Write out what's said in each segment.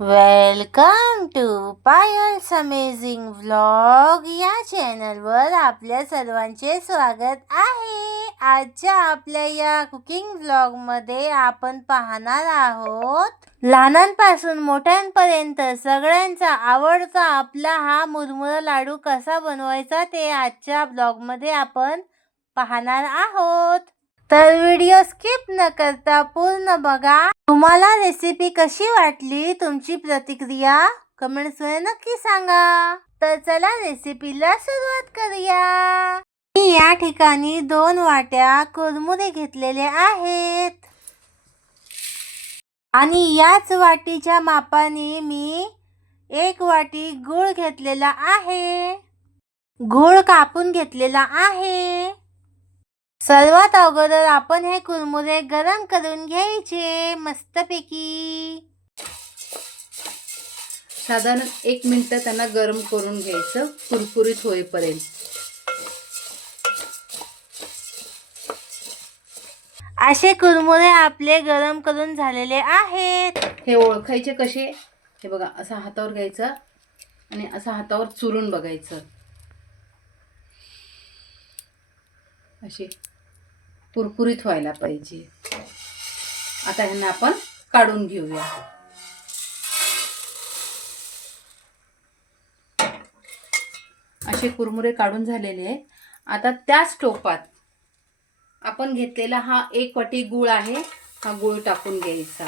Welcome to Payal's amazing vlog या चॅनलवर आपल्या सर्वांचे स्वागत आहे। आजच्या आपल्या या कुकिंग व्लॉगमध्ये आपण पाहणार आहोत लहानांपासून मोठ्यांपर्यंत सगळ्यांचा आवडता आपला हा मुरमुरा लाडू कसा बनवायचा ते आजच्या व्लॉगमध्ये आपण पाहणार आहोत। तर व्हिडिओ स्किप न करता पूर्ण बघा। तुम्हाला रेसिपी कशी वाटली तुमची प्रतिक्रिया कमेंट्समध्ये नक्की सांगा। तर चला रेसिपीला सुरुवात करूया। मी या ठिकाणी 2 वाट्या कुरमुरे घेतलेले आहेत आणि याच वाटीच्या मापाने मी 1 वाटी गूळ घेतलेला आहे। गूळ कापून घेतलेला आहे। सर्वात अगोदर आपण हे कुरमुरे गरम करून घ्यायचे मस्तपैकी। साधारण 1 मिनिट त्यांना गरम करून घ्यायचं कुरकुरीत होईपर्यंत। असे कुरमुरे आपले गरम करून झालेले आहेत। हे ओळखायचे कसे? हे बघा, असा हातावर घ्यायचा आणि असा हातावर चुरून बघायचं, असे कुरकुरीत व्हायला पाहिजे। आता ह्यांना आपण काढून घेऊया। असे कुरमुरे काढून झालेले आहे। आता त्याच टोपात आपण घेतलेला हा 1 वाटी गूळ आहे, हा गूळ टाकून घ्यायचा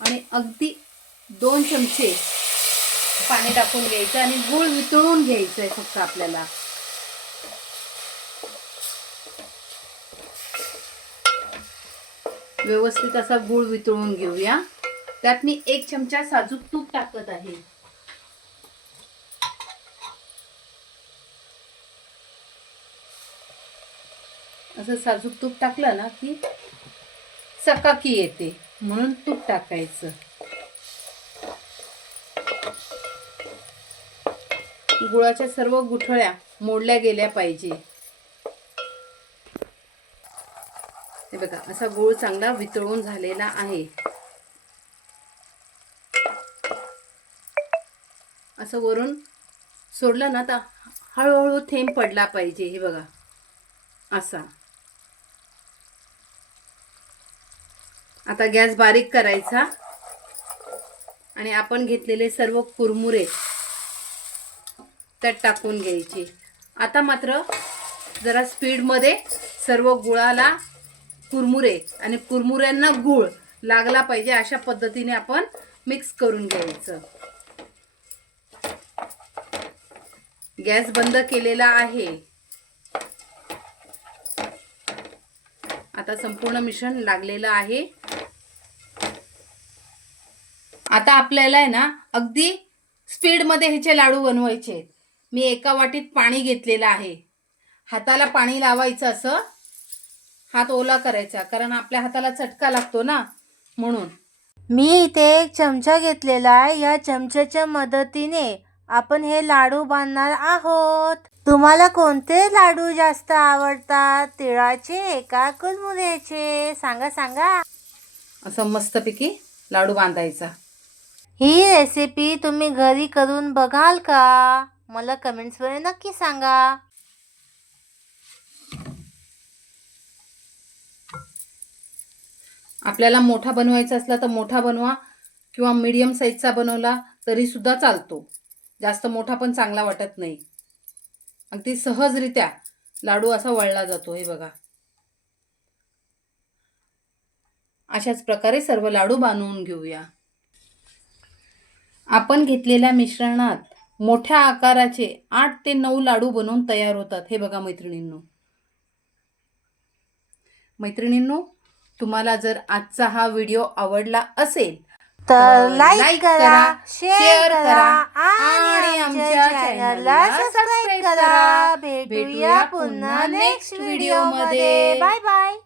आणि अगदी 2 चमचे पाणी टाकून घ्यायचं आणि गूळ वितळून घ्यायचं आहे फक्त आपल्याला। व्यवस्थित असा गूळ वितळून घेऊया। त्यात मी 1 चमचा साजूक तूप टाकत आहे। असं साजूक तूप टाकलं ना की चकाकी येते, म्हणून तूप टाकायचं। गुळाच्या सर्व गुठळ्या मोडल्या गेल्या पाहिजे। हे बघा, असा गूळ चांगला वितळून झालेला आहे। असं वरून सोडलं ना तर हळूहळू थेंब पडला पाहिजे। हे बघा, असा। आता गॅस बारीक करायचा आणि आपण घेतलेले सर्व कुरमुरे त्यात टाकून घ्यायचे। आता मात्र जरा स्पीडमध्ये सर्व गुळाला कुरमुरे आणि कुरमुऱ्यांना गूळ लागला पाहिजे अशा पद्धतीने आपण मिक्स करून घ्यायचं। गॅस बंद केलेला आहे। आता संपूर्ण मिश्रण लागलेलं आहे। आता आपल्याला आहे ना अगदी स्पीडमध्ये ह्याचे लाडू बनवायचे। मी 1 वाटीत पाणी घेतलेलं आहे। हाताला पाणी लावायचं, असं हात ओला करायचा, कारण आपल्या हाताला चटका लागतो ना, म्हणून। मी इथे 1 चमचा घेतलेला आहे। या चमच्याच्या मदतीने आपण हे लाडू बांधणार आहोत। तुम्हाला कोणते लाडू जास्त आवडतात, तिळाचे का कुरमुऱ्याचे? सांगा सांगा। असं मस्तपैकी लाडू बांधायचा। ही रेसिपी तुम्ही घरी करून बघाल का? मला कमेंट्समध्ये नक्की सांगा। आपल्याला मोठा बनवायचा असला तर मोठा बनवा किंवा मीडियम साईजचा बनवला तरी सुद्धा चालतो। जास्त मोठा पण चांगला वाटत नाही। अगदी सहजरित्या लाडू असा वळला जातो। हे बघा, अशाच प्रकारे सर्व लाडू बनवून घेऊया। आपण घेतलेल्या मिश्रणात मोठ्या आकाराचे 8 ते 9 लाडू बनवून तयार होतात। हे बघा मैत्रिणींनो, तुम्हाला जर आजचा हा व्हिडिओ आवडला असेल तर लाईक करा, शेअर करा आणि आमच्या चॅनलला सबस्क्राईब करा। भेटूया पुन्हा नेक्स्ट व्हिडिओमध्ये। Bye bye.